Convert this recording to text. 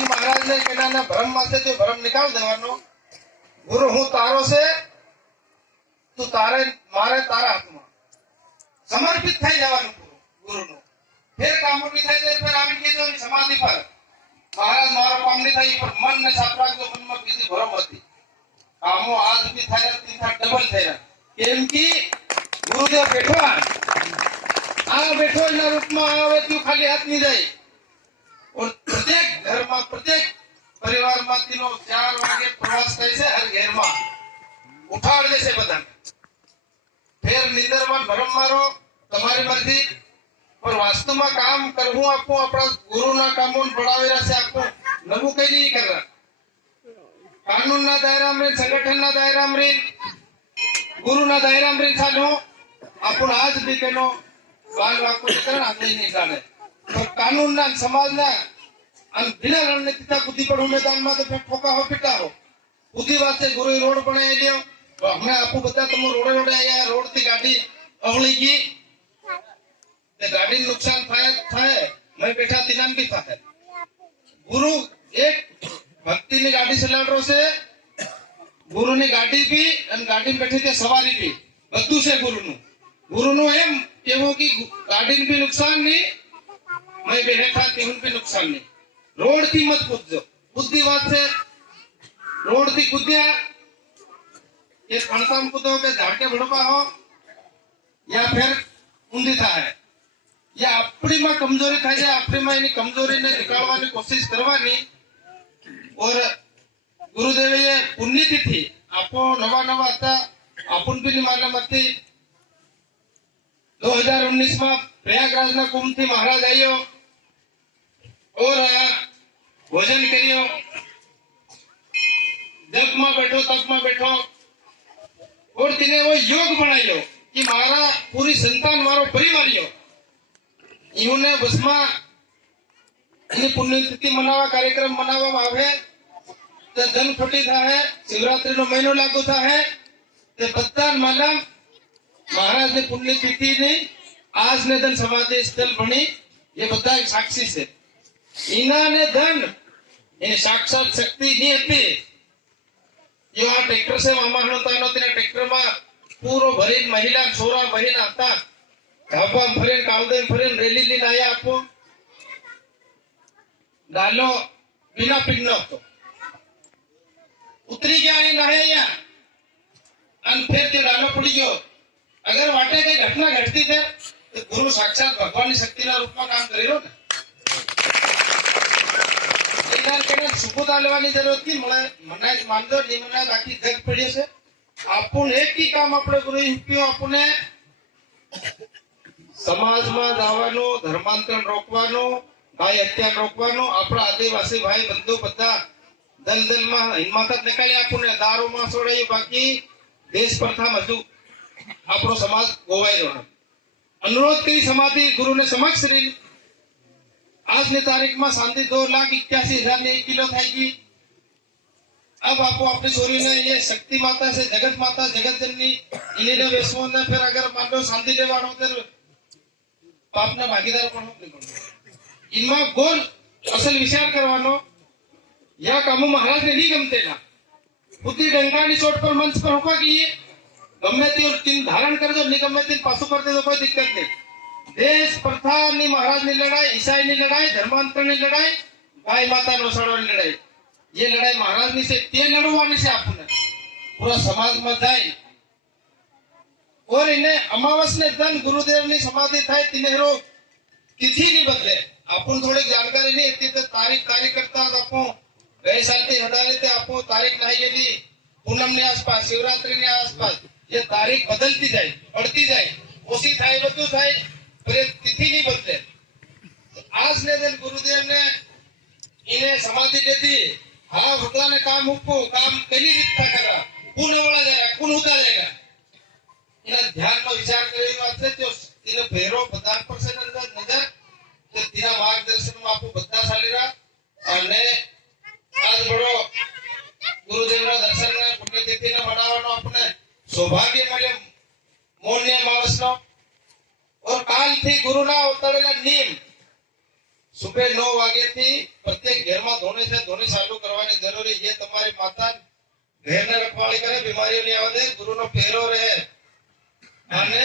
महाराज ने कहना भ्रम माथे तो भ्रम निकाल देवानो गुरु हूँ तारो से तू तारे मारे तारा हाथ में समर्पित થઈ જવાનું ગુરુ નું ફેર કામ ની થાય છે ફેર આવી કે જો સમાધિ પર મહારાજ મારો કામ ની થાય પર મન ને સાફ રાખજો મનમાં બીજી ભરમ હતી કામો આજ બી થાય તીથા ડબલ થઈ રહ્યા કેમ કે ગુરુદેવ બેઠો આ બેઠો ના રૂપમાં આવે તો ખાલી હાથ ની જાય और प्रत्येक घर में प्रत्येक परिवार में 4 वागे प्रवास થાય છે હર ઘર માં ઉઠાડ દેશે બધા ફેર નીંદર માં ભરમ મારો તમારી મરજી पर वास्तव में काम करहूं आपको अपना गुरु ना कामों बढ़ावेरा से आपको नवु कई नहीं कर रहा कानून ना दायरा में संगठन ना दायरा में गुरु ना दायरा में चालू अपन आज भी कहनो बाल वाको करना आते नहीं जाने तो कानून ना समाज ना अन बिना रणनीति बुद्धि पर मैदान में तो फिर ठोका हो पिटा हो बुद्धि वास्ते गुरु रोड बनाए लियो तो हमें आपको बता तुम रोडे रोडे आया रोड थी गाड़ी अवली की गाड़ी नुकसान था मैं बैठा तिनान भी था गुरु एक भक्ति ने गाड़ी चला रहा से गुरु ने गाड़ी भी और गाड़ी में बैठे थे सवारी भी बदू से गुरु नु एम केवो की गाड़ी भी नुकसान नहीं मैं बैठा केवल भी नुकसान नहीं रोड थी मत कूदो बुद्धि बात से रोड थी कूद्या ये खणकाम कूदो के झाड़के भड़पा हो या फिर ऊंधी था है या अपनी में कमजोरी था है अपनी में इनी कमजोरी ने निकालवानी कोशिश करवानी और गुरुदेव ये पुण्यतिथि आपो नवा नवा था अपन भी नहीं मालूम थी 2019 में प्रयागराज ना कुंभ थी महाराज आयो और भोजन करियो जब में बैठो तब में बैठो और तिने वो योग बनायो कि मारा पूरी संतान मारो परिवारियो इन्होंने बसमा पुण्यतिथि मनावा कार्यक्रम मनावा आवे तो जन फटी था है शिवरात्रि नो महीनो लागू था है ते बद्दा मालूम महाराज ने पुण्यतिथि ने आज ने धन समाधि स्थल बनी ये बद्दा एक साक्षी से इना ने धन ये साक्षात शक्ति नहीं थी जो आ ट्रैक्टर से मामा होता नो तेरे ट्रैक्टर में पूरो भरीन महिला छोरा बहन आता ढाबा फरेन कावदे फरेन रेली लीन आया आपको डालो बिना पिन्नो तो उतरी गया नहीं नहे या अन फिर ते डालो पड़ी गयो अगर वाटे कई घटना घटती थे तो गुरु साक्षात भगवान की शक्ति ना रूप में काम करेलो ना इधर के सुपुदा लेवानी जरूरत की मनाय मानजो नहीं मनाय बाकी जग पड़ी से आपन एक ही काम अपने गुरु हिप्पियो अपने समाज में जावानो धर्मांतरण रोकवानो भाई हत्या रोकवानो अपना आदिवासी भाई बंधु बद्दा दलदल में हिम्मत निकाली आपने दारू में छोड़ाई बाकी देश प्रथा मजू आपनो समाज गोवाई रहा अनुरोध करी समाधि गुरु ने समक्ष री आज ने तारीख में शांति 2,81,000 ने 1 किलो थाएगी अब आपको अपनी छोरी ने ये शक्ति माता से जगत माता जगत जननी इन्हें वेशमो ने फिर अगर मान लो शांति लेवानो तो पापना भागीदार पण इनमें गोल असल विचार करवानो या कामो महाराज ने नहीं गमते ना बुद्धि डंकानी चोट पर मंच पर होगा कि ये गम्मे तीन धारण कर दो नहीं गम्मे तीन पासु कर दे तो कोई दिक्कत नहीं देश प्रथा नी महाराज ने लड़ाई ईसाई ने लड़ाई धर्मांतर ने लड़ाई गाय माता नोसड़ो ने लड़ाई ये लड़ाई महाराज ने से ते लड़वानी से आपने पूरा समाज में जाए और इन्हें अमावस ने धन गुरुदेव ने समाधि थाय तिनेरो तिथि नहीं बदले अपन थोड़ी जानकारी नहीं थी तो तारीख करता आपको गए साल से हटा लेते आपको तारीख नहीं गेली पूनम ने आसपास शिवरात्रि ने आसपास ये तारीख बदलती जाए बढ़ती जाए उसी थाय बदलू थाय पर ये तिथि नहीं बदले आज ने दिन गुरुदेव ने इन्हें समाधि दे दी हाँ भगवान ने काम हुक्को काम कहीं दिखता करा कौन वाला जाएगा कौन होता जाएगा इन्हें ध्यान में विचार करने वास्ते जो इन्हें भैरव बदान पर से नजर तो तीना मार्गदर्शन में आपको बद्दा सालेरा और ने आज बड़ो गुरुदेव ना दर्शन ने पुण्यतिथि ने मनावनो अपने सौभाग्य મળ્યો મોન્ય માણસનો और काल थी गुरु ना उतरेला नीम સુબે 9 વાગ્યાથી પ્રત્યેક ઘરમાં ધોણી છે ધોણી ચાલુ કરવાની જરૂરી છે તમારી માતા ઘેરને રખવાળી કરે બીમારીઓ નહીં આવે દે ગુરુનો ફેરો રહે અને